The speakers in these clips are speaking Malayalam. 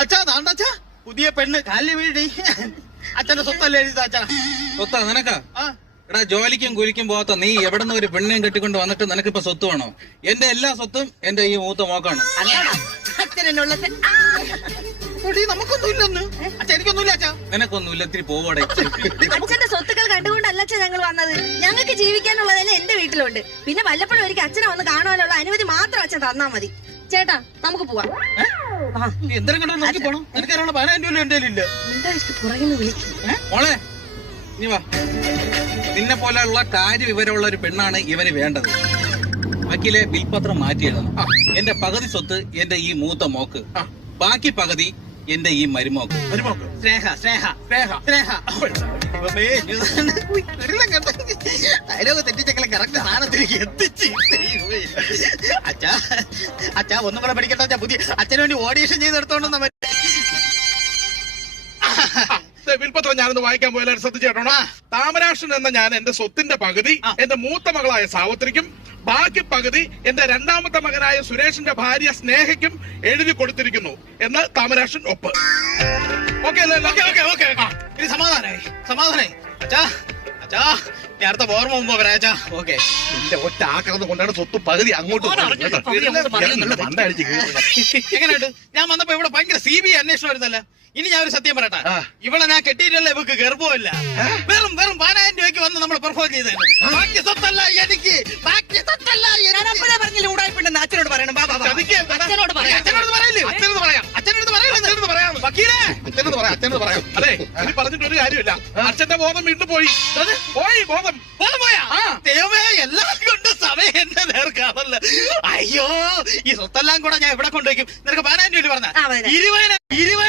അച്ഛാ താണ്ടച്ചാ പുതിയ പെണ്ണ് കാലിൽ വീഴി. അച്ഛന്റെ സ്വത്തല്ലേ എഴുതി അച്ഛാ. സ്വത്താ നിനക്കാ? എടാ ജോലിക്കും കൂലിക്കും പോകാത്ത നീ എവിടുന്ന് ഒരു പെണ്ണിനെയും കെട്ടിക്കൊണ്ട് വന്നിട്ട് നിനക്കിപ്പോ സ്വത്ത് വേണോ? എന്റെ എല്ലാ സ്വത്തും എന്റെ ഈ മൂത്ത മോക്കാണ്. നമുക്കൊന്നും ഇല്ലെന്ന് അച്ഛാ. എനിക്കൊന്നുമില്ല അച്ഛാ. നിനക്കൊന്നുമില്ല, ഇത്തിരി പോവടെ. അച്ഛന്റെ സ്വത്തുക്കൾ കണ്ടുകൊണ്ടല്ല അച്ഛൻ ഞങ്ങൾ വന്നത്. ഞങ്ങൾക്ക് ജീവിക്കാനുള്ളതെല്ലാം എന്റെ വീട്ടിലുണ്ട്. പിന്നെ വല്ലപ്പോഴും ഒരിക്കൽ അച്ഛനെ വന്ന് കാണുവാനുള്ള അനുമതി മാത്രം അച്ഛൻ തന്നാ മതി. ചേട്ടാ നമുക്ക് പോവാം. എന്തെങ്കിലും കണ്ടോ നോക്കി പോണം. എനിക്കറിയാനുള്ള 10,000 രൂപ എന്റെ ഇല്ല. പുറകിന്ന് വിളിക്കും. മോളെ നീ വാ. നിന്നെ പോലെയുള്ള കാര്യവിവരമുള്ള ഒരു പെണ്ണാണ് ഇവന് വേണ്ടത്. ബാക്കിയിലെ ബിൽപത്രം മാറ്റി എഴുതണം. എന്റെ പകുതി സ്വത്ത് എന്റെ ഈ മൂത്ത മോക്ക്, ബാക്കി പകുതി എന്റെ ഈ മരുമോക്ക്. സ്നേഹ സ്നേഹ സ്നേഹ സ്നേഹ. ഡയലോഗ് തെറ്റിച്ചെങ്കിലും കറക്റ്റ് സാധനത്തിലേക്ക് എത്തിച്ച്. അച്ഛാ അച്ഛാ ഒന്നും കൂടെ പഠിക്കട്ടെ അച്ഛാ. പുതിയ അച്ഛന് വേണ്ടി ഓഡീഷൻ ചെയ്തെടുത്തോണ്ടെന്ന് വിൽപത്രം ഞാനൊന്ന് വായിക്കാൻ പോയാലും ശ്രദ്ധിച്ചേട്ടോ. താമരാക്ഷൻ എന്ന ഞാൻ എന്റെ സ്വത്തിന്റെ പകുതി എന്റെ മൂത്ത മകളായ സാവിത്രിക്കും, ബാക്കി പകുതി എന്റെ രണ്ടാമത്തെ മകനായ സുരേഷിന്റെ ഭാര്യ സ്നേഹയ്ക്കും എഴുതി കൊടുത്തിരിക്കുന്നു എന്ന് താമരാക്ഷൻ ഒപ്പ്. ഓക്കെ ഇനി സമാധാനായി സമാധാനായി. അച്ഛാ അച്ഛാ നേരത്തെ ഓർമ്മ മുമ്പ് വരാച്ചാ. ഓക്കെ എന്റെ ഒറ്റ ആക്രമണം കൊണ്ടാണ് സ്വത്ത് പകുതി അങ്ങോട്ട് എങ്ങനെയുണ്ട്? ഞാൻ വന്നപ്പോ ഇവിടെ ഭയങ്കര CBI അന്വേഷണമായിരുന്നല്ല. ഇനി ഞാൻ ഒരു സത്യം പറയട്ടെ. ഇവിടെ ഞാൻ കെട്ടിയിട്ടല്ല ഇവക്ക് ഗർഭമില്ല. വെറും 10,000 രൂപയ്ക്ക് വന്ന് നമ്മൾ പെർഫോം ചെയ്തത്. ബാക്കി സ്വത്തല്ല എനിക്ക്, ബാക്കി സ്വത്തല്ല. പറഞ്ഞില്ല ഊടായിപ്പിണ്ടെന്ന് അച്ഛനോട് പറയണം. അച്ഛനോട് പറയില്ലേ? അച്ഛനോട് പറയാം. വക്കീലേ അച്ഛനത് പറയാം. അതെ ഇനി പറഞ്ഞിട്ട് ഒരു കാര്യമില്ല. അച്ഛന്റെ ബോധം വീണ്ടും പോയി ബോധം പോയാ. ദൈവമേ എല്ലാം കൊണ്ട് സമയം എന്റെ നേർക്കാണല്ലോ. അയ്യോ ഈ സ്വത്തെല്ലാം കൂടെ ഞാൻ ഇവിടെ കൊണ്ടുവയ്ക്കും. നിനക്ക് 10,000 രൂപ പറഞ്ഞ 20,000 രൂപ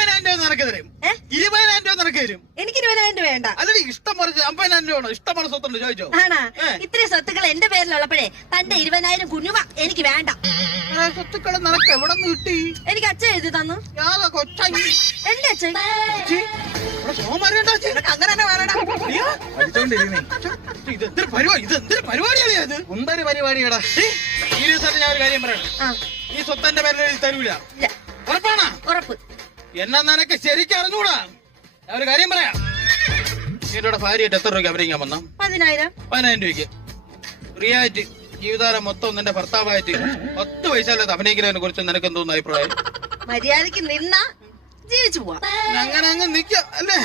നിനക്ക് തരും. 20,000 രൂപ നിനക്ക് തരും. എനിക്ക് 20,000 രൂപ വേണ്ട. അല്ലെങ്കിൽ ഇഷ്ടം പോലെ 50,000 രൂപ വേണോ? ഇഷ്ടം പോലെ സ്വത്തുണ്ട് ചോദിച്ചോ. ആണാ ഇത്രയും സ്വത്തുക്കൾ എന്റെ പേരിലുള്ളപ്പോഴേ തന്റെ 20,000 കുഞ്ഞുമ എനിക്ക് വേണ്ട. സ്വത്തുക്കൾ നിനക്ക് എവിടെ നിന്ന് കിട്ടി? എനിക്ക് അച്ഛൻ എഴുതി തന്നു. ഞാനാ കൊച്ചാ എന്റെ അച്ഛൻ അങ്ങനെ തന്നെ വേണടാ. ഇതെന്തൊരു പരിപാടിയാണ്? എന്തൊരു പരിപാടിയാടാ. സീരിയസ് ആയിട്ട് ഞാൻ ഒരു കാര്യം പറയണം. ഈ സ്വത്തന്റെ പേരിൽ തരൂല. ഉറപ്പാണോ? ഉറപ്പ്. എന്നാ നിനക്ക് ശരിക്കും അറിഞ്ഞൂടാ. ഞാൻ ഒരു കാര്യം പറയാം. നിന്റെ ഭാര്യയായിട്ട് എത്ര രൂപയ്ക്ക് അഭിനയിക്കാൻ വന്ന? 10,000 രൂപയ്ക്ക് ഫ്രീ ആയിട്ട് ജീവിതകാലം മൊത്തം നിന്റെ ഭർത്താവായിട്ട് 10 പൈസയില്ലാതെ അഭിനയിക്കുന്നതിനെ കുറിച്ച് നിനക്ക് എന്തോന്ന് അഭിപ്രായം? മര്യാദക്ക് നിന്നാ ജീവിച്ചു പോവാ. അങ്ങനെ അങ്ങ് നിക്ക അല്ലേ?